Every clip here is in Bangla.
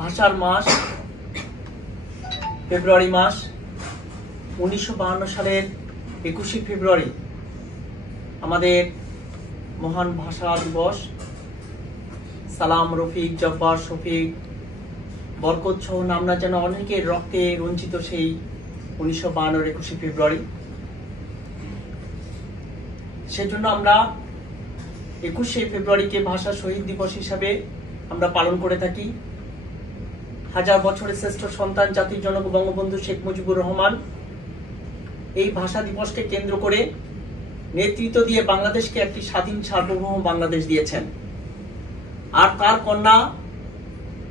ভাষার মাস ফেব্রুয়ারি মাস। 1952 সালের 21শে ফেব্রুয়ারি আমাদের মহান ভাষা দিবস। সালাম, রফিক, জব্বার, শফিক, বরকত সহ নামনা যেন অনেকের রক্তে রঞ্জিত সেই 1952 21শে ফেব্রুয়ারি। সেজন্য আমরা 21শে ফেব্রুয়ারিকে ভাষা শহীদ দিবস হিসাবে আমরা পালন করে থাকি। হাজার বছরের শ্রেষ্ঠ সন্তান জাতির জনক বঙ্গবন্ধু শেখ মুজিবুর রহমান এই ভাষা দিবসকে কেন্দ্র করে নেতৃত্ব দিয়ে বাংলাদেশকে একটি স্বাধীন সার্বভৌম বাংলাদেশ দিয়েছেন। আর তার কন্যা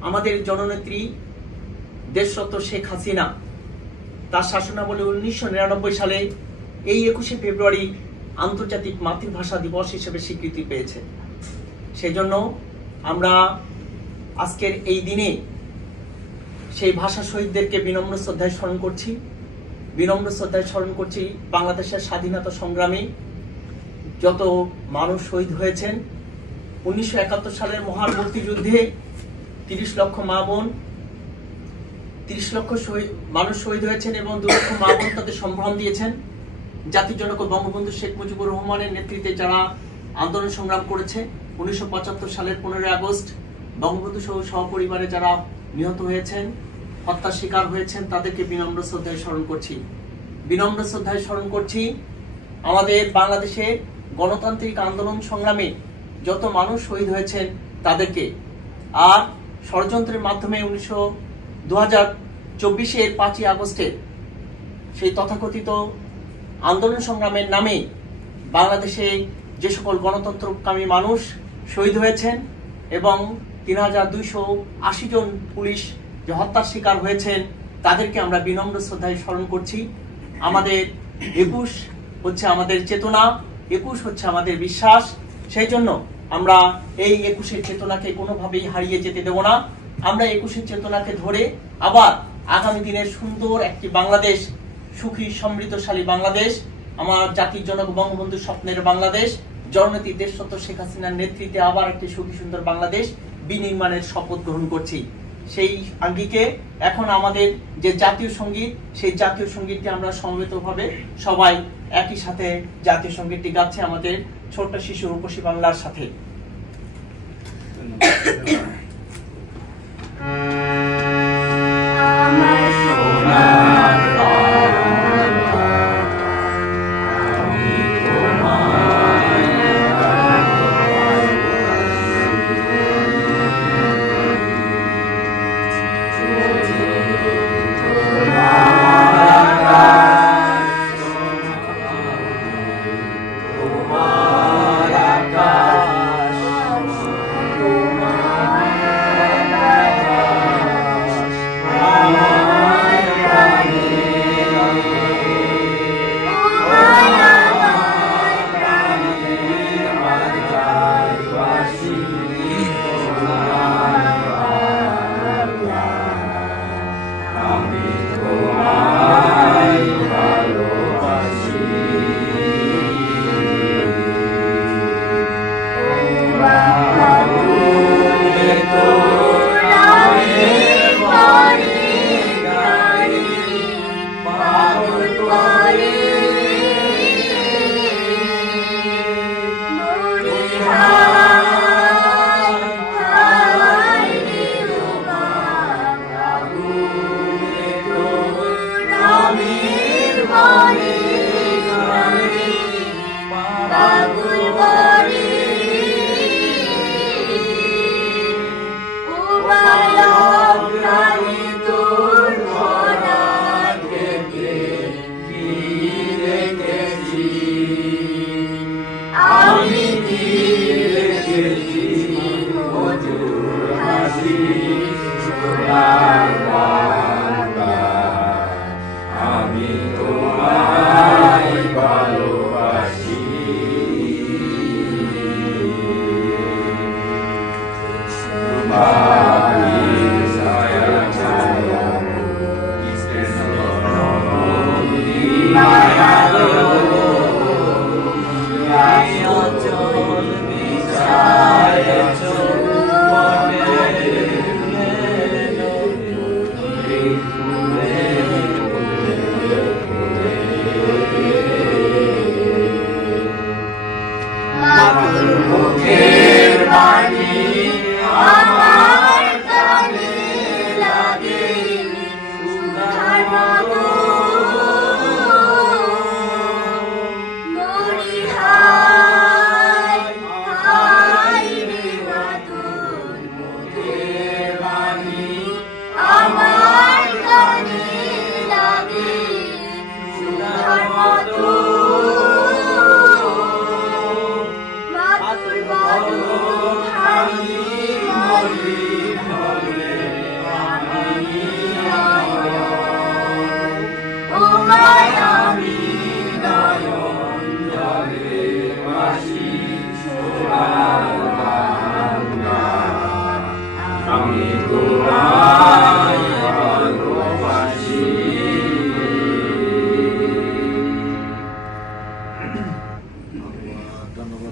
আমাদের জননেত্রী দেশরত্ন শেখ হাসিনা তার শাসনামলে 1999 সালে এই 21শে ফেব্রুয়ারি আন্তর্জাতিক মাতৃভাষা দিবস হিসেবে স্বীকৃতি পেয়েছে। সেজন্য আমরা আজকের এই দিনে সেই ভাষা শহীদদেরকে বিনম্র শ্রদ্ধায় স্মরণ করছি। বিনম্র শ্রদ্ধায় স্মরণ করছি বাংলাদেশের স্বাধীনতা সংগ্রামে যত মানুষ শহীদ হয়েছেন। 1971 সালের মহান মুক্তিযুদ্ধে 30 লক্ষ মা বোন, 30 লক্ষ মানুষ শহীদ হয়েছেন এবং 2 লক্ষ মা বোন তাদের সম্ভ্রম দিয়েছেন। জাতির জনক বঙ্গবন্ধু শেখ মুজিবুর রহমানের নেতৃত্বে যারা আন্দোলন সংগ্রাম করেছে, 1975 সালের 15 আগস্ট বঙ্গবন্ধু সহ সহপরিবারে যারা নিহত হয়েছেন, হত্যার শিকার হয়েছেন, তাদেরকে বিনম্র শ্রদ্ধায় স্মরণ করছি। বিনম্র শ্রদ্ধায় স্মরণ করছি আমাদের বাংলাদেশে গণতান্ত্রিক আন্দোলন সংগ্রামে যত মানুষ শহীদ হয়েছেন তাদেরকে। আর ষড়যন্ত্রের মাধ্যমে 2024-এর 5ই আগস্টে সেই তথাকথিত আন্দোলন সংগ্রামের নামে বাংলাদেশে যে সকল গণতন্ত্রকামী মানুষ শহীদ হয়েছেন এবং 3280 জন পুলিশ যে হত্যার শিকার হয়েছেন তাদেরকে আমরা বিনম্র শ্রদ্ধায় স্মরণ করছি। আমাদের 21 হচ্ছে আমাদের চেতনা, 21 হচ্ছে আমাদের বিশ্বাস। সেই জন্য আমরা এই 21-এর চেতনাকে কোনোভাবেই হারিয়ে যেতে দেব না। আমরা 21-এর চেতনাকে ধরে আবার আগামী দিনের সুন্দর একটি বাংলাদেশ, সুখী সমৃদ্ধশালী বাংলাদেশ, আমার জাতির জনক বঙ্গবন্ধুর স্বপ্নের বাংলাদেশ, জননেত্রী দেশরত্ন শেখ হাসিনার নেতৃত্বে আবার একটি সুখী সুন্দর বাংলাদেশ বিনির্মাণের শপথ গ্রহণ করছি। সেই আঙ্গিকে এখন আমাদের যে জাতীয় সঙ্গীত, সেই জাতীয় সঙ্গীতটি আমরা সমবেতভাবে সবাই একই সাথে জাতীয় সঙ্গীতটি গাচ্ছে আমাদের ছোট্ট শিশু রূপসী বাংলার সাথে।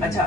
আচ্ছা